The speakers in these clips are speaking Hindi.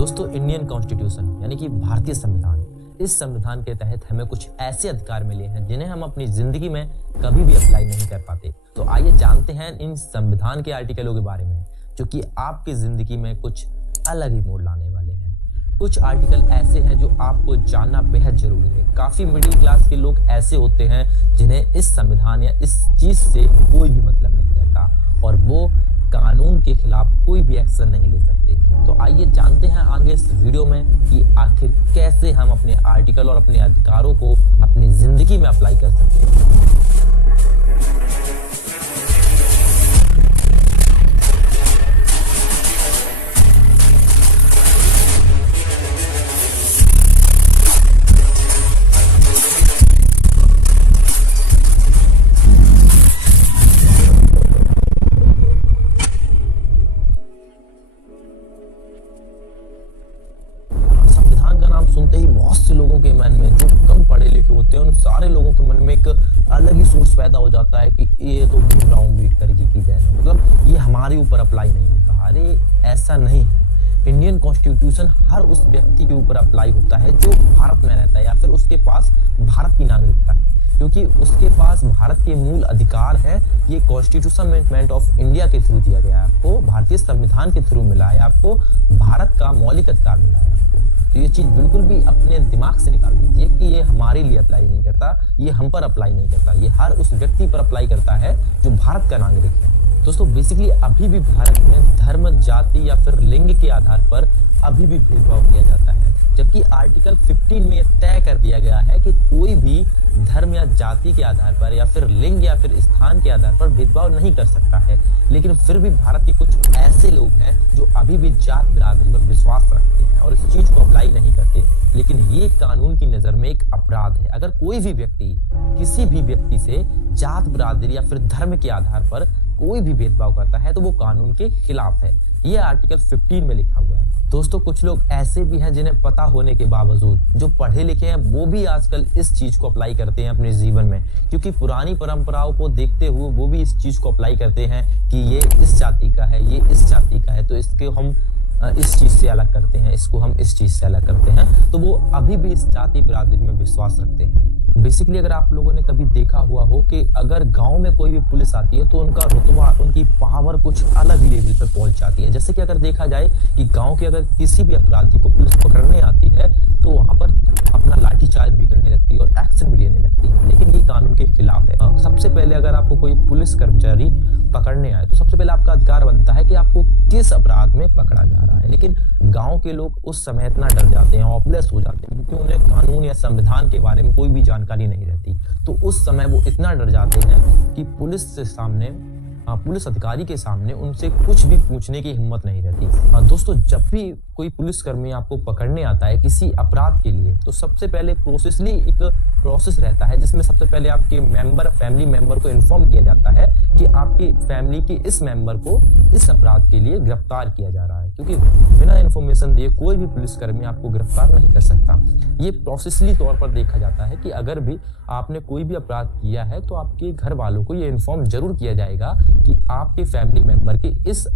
दोस्तों, इंडियन कॉन्स्टिट्यूशन यानी कि भारतीय संविधान, इस संविधान के तहत हमें कुछ ऐसे अधिकार मिले हैं जिन्हें हम अपनी जिंदगी में कभी भी अप्लाई नहीं कर पाते। तो आइए जानते हैं इन संविधान के आर्टिकलों के बारे में जो कि आपकी जिंदगी में कुछ अलग ही मोड़ लाने वाले हैं। कुछ आर्टिकल ऐसे हैं जो आपको जानना बेहद जरूरी है। काफी मिडिल क्लास के लोग ऐसे होते हैं जिन्हें इस संविधान या इस चीज से कोई भी मतलब नहीं रहता और वो कानून के खिलाफ कोई भी एक्शन नहीं ले सकते। तो आइए जानते हैं आगे इस वीडियो में कि आखिर कैसे हम अपने आर्टिकल और अपने अधिकारों को अपनी जिंदगी में अप्लाई कर सकते हैं। सुनते ही बहुत से लोगों के मन में, जो कम पढ़े लिखे होते हैं, उन सारे लोगों के मन में एक अलग ही सोच पैदा हो जाता है कि ये तो भीमराव अम्बेडकर जी की देन है, मतलब ये हमारे ऊपर अप्लाई नहीं होता। अरे ऐसा नहीं है। इंडियन कॉन्स्टिट्यूशन हर उस व्यक्ति के ऊपर अप्लाई होता है जो भारत में रहता है या फिर उसके पास भारत की नागरिकता है, क्योंकि उसके पास भारत के मूल अधिकार है। ये कॉन्स्टिट्यूशन ऑफ इंडिया के थ्रू दिया गया है आपको, भारतीय संविधान के थ्रू मिला है आपको, भारत का मौलिक अधिकार मिला है आपको। तो ये चीज बिल्कुल भी अपने दिमाग से निकाल दीजिए कि ये हमारे लिए अप्लाई नहीं करता, ये हम पर अप्लाई नहीं करता, ये हर उस व्यक्ति पर अप्लाई करता है जो भारत का नागरिक है। दोस्तों, बेसिकली अभी भी भारत में धर्म, जाति या फिर लिंग के आधार पर अभी भी भेदभाव किया जाता है, जबकि आर्टिकल 15 में तय कर दिया गया है कि कोई भी धर्म या जाति के आधार पर या फिर लिंग या फिर स्थान के आधार पर भेदभाव नहीं कर सकता है। लेकिन फिर भी भारत के कुछ ऐसे लोग हैं जो अभी भी जात बिरादरी में विश्वास रखते हैं और इस चीज को अप्लाई नहीं करते। लेकिन ये कानून की नजर में एक अपराध है। अगर कोई भी व्यक्ति किसी भी व्यक्ति से जात बिरादरी या फिर धर्म के आधार पर कोई भी भेदभाव करता है तो वो कानून के खिलाफ है। ये आर्टिकल 15 में लिखा हुआ है। दोस्तों, कुछ लोग ऐसे भी हैं जिन्हें पता होने के बावजूद, जो पढ़े लिखे हैं, वो भी आजकल इस चीज को अप्लाई करते हैं अपने जीवन में, क्योंकि पुरानी परंपराओं को देखते हुए वो भी इस चीज को अप्लाई करते हैं कि ये इस जाति का है, ये इस जाति का है, तो इसके हम इस चीज से अलग करते हैं, इसको हम इस चीज से अलग करते हैं। तो वो अभी भी इस जाति बिरादरी में विश्वास रखते हैं। बेसिकली अगर आप लोगों ने कभी देखा हुआ हो कि अगर गांव में कोई भी पुलिस आती है तो उनका रुतबा, उनकी पावर कुछ अलग ही लेवल पे पहुंच जाती है। जैसे कि अगर देखा जाए कि गांव के अगर किसी भी अपराधी को पुलिस पकड़ने आती है तो वहां पर अपना लाठीचार्ज भी करने लगती है और एक्शन भी लेने लगती है। लेकिन ये कानून के खिलाफ है। सबसे पहले अगर आपको कोई पुलिस कर्मचारी पकड़ने आए तो सबसे पहले आपका अधिकार बनता है कि आपको किस अपराध में पकड़ा जा रहा है। लेकिन गांव के लोग उस समय इतना डर जाते हैं, हॉपलेस हो जाते हैं, क्योंकि उन्हें कानून या संविधान के बारे में कोई भी जानकारी नहीं रहती। तो उस समय वो इतना डर जाते हैं कि पुलिस अधिकारी के सामने उनसे कुछ भी पूछने की हिम्मत नहीं रहती। दोस्तों, जब भी कोई पुलिसकर्मी आपको पकड़ने आता है किसी अपराध के लिए तो सबसे पहले एक प्रोसेस रहता है जिसमें सबसे पहले आपके फैमिली मेंबर को इन्फॉर्म किया जाता है कि आपकी फैमिली के इस मेंबर को इस अपराध के लिए गिरफ्तार किया जा रहा है, क्योंकि बिना इन्फॉर्मेशन दिए कोई भी पुलिसकर्मी आपको गिरफ्तार नहीं कर सकता। ये प्रोसेसली तौर पर देखा जाता है कि अगर भी आपने कोई भी अपराध किया है तो आपके घर वालों को ये इन्फॉर्म जरूर किया जाएगा कि आपके फैमिली मेंबर के इस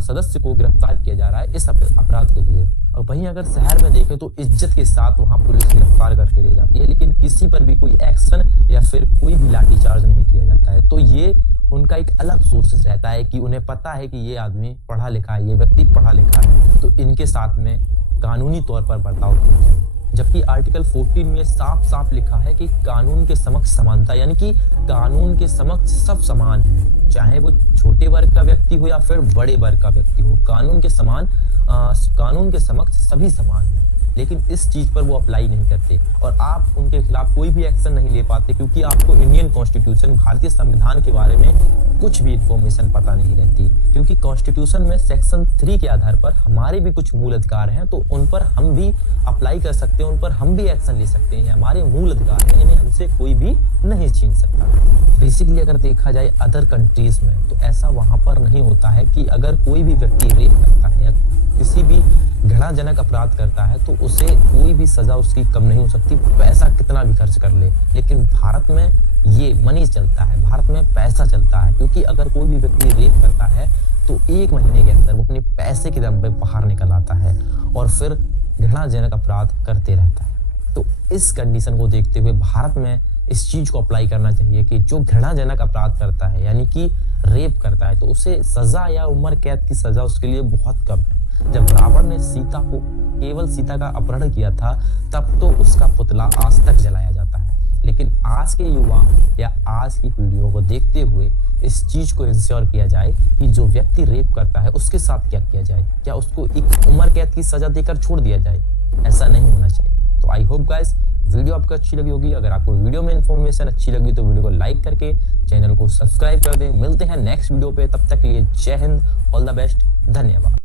सदस्य को गिरफ्तार किया जा रहा है इस अपराध के लिए। और वहीं अगर शहर में देखें तो इज्जत के साथ वहां पुलिस गिरफ्तार करके ले जाती है, लेकिन किसी पर भी कोई एक्शन या फिर कोई भी लाठीचार्ज नहीं किया जाता है। तो ये उनका एक अलग सोर्सेस रहता है कि उन्हें पता है कि ये आदमी पढ़ा लिखा है, ये व्यक्ति पढ़ा लिखा है, तो इनके साथ में कानूनी तौर पर बर्ताव किया जाए। जबकि आर्टिकल 14 में साफ साफ लिखा है कि कानून के समक्ष समानता, यानी कि कानून के समक्ष सब समान है, चाहे वो छोटे वर्ग का व्यक्ति हो या फिर बड़े वर्ग का व्यक्ति हो। कानून के समक्ष सभी समान है। लेकिन इस चीज पर वो अप्लाई नहीं करते और आप उनके खिलाफ कोई भी एक्शन नहीं ले पाते, क्योंकि आपको इंडियन कॉन्स्टिट्यूशन, भारतीय संविधान के बारे में कुछ भी इंफॉर्मेशन पता नहीं रहती। क्योंकि कॉन्स्टिट्यूशन में सेक्शन 3 के आधार पर हमारे भी कुछ मूल अधिकार हैं, तो उन पर हम भी अप्लाई कर सकते हैं, उन पर हम भी एक्शन ले सकते हैं। हमारे मूल अधिकार हैं, इन्हें हमसे कोई भी नहीं छीन सकता। बेसिकली अगर देखा जाए अदर कंट्रीज में तो ऐसा वहां पर नहीं होता है कि अगर कोई भी व्यक्ति रेप करता है या किसी भी घृणाजनक अपराध करता है तो उसे कोई भी सजा उसकी कम नहीं हो सकती, पैसा कितना भी खर्च कर ले। लेकिन भारत में ये मनी चलता है, भारत में पैसा चलता है, क्योंकि अगर कोई भी व्यक्ति रेप करता है तो 1 महीने के अंदर वो अपने पैसे के दम पे बाहर निकल आता है। और फिर घृणाजनक अपराध करते रहता है। तो इस कंडीशन को देखते हुए भारत में इस चीज को अप्लाई करना चाहिए कि जो घृणाजनक अपराध करता है यानी कि रेप करता है तो उसे सजा या उम्र कैद की सजा उसके लिए बहुत कम है। जब रावण ने सीता को केवल सीता का अपहरण किया था तब तो उसका पुतला आज तक जलाया जाता है, लेकिन आज के युवा या आज की पीढ़ियों को देखते हुए इस चीज को इंश्योर किया जाए कि जो व्यक्ति रेप करता है उसके साथ क्या किया जाए, क्या उसको एक उम्र कैद की सजा देकर छोड़ दिया जाए? ऐसा नहीं होना चाहिए। तो आई होप गाइस वीडियो आपको अच्छी लगी होगी। अगर आपको वीडियो में इन्फॉर्मेशन अच्छी लगी तो वीडियो को लाइक करके चैनल को सब्सक्राइब कर दें। मिलते हैं नेक्स्ट वीडियो पे, तब तक के लिए जय हिंद, ऑल द बेस्ट, धन्यवाद।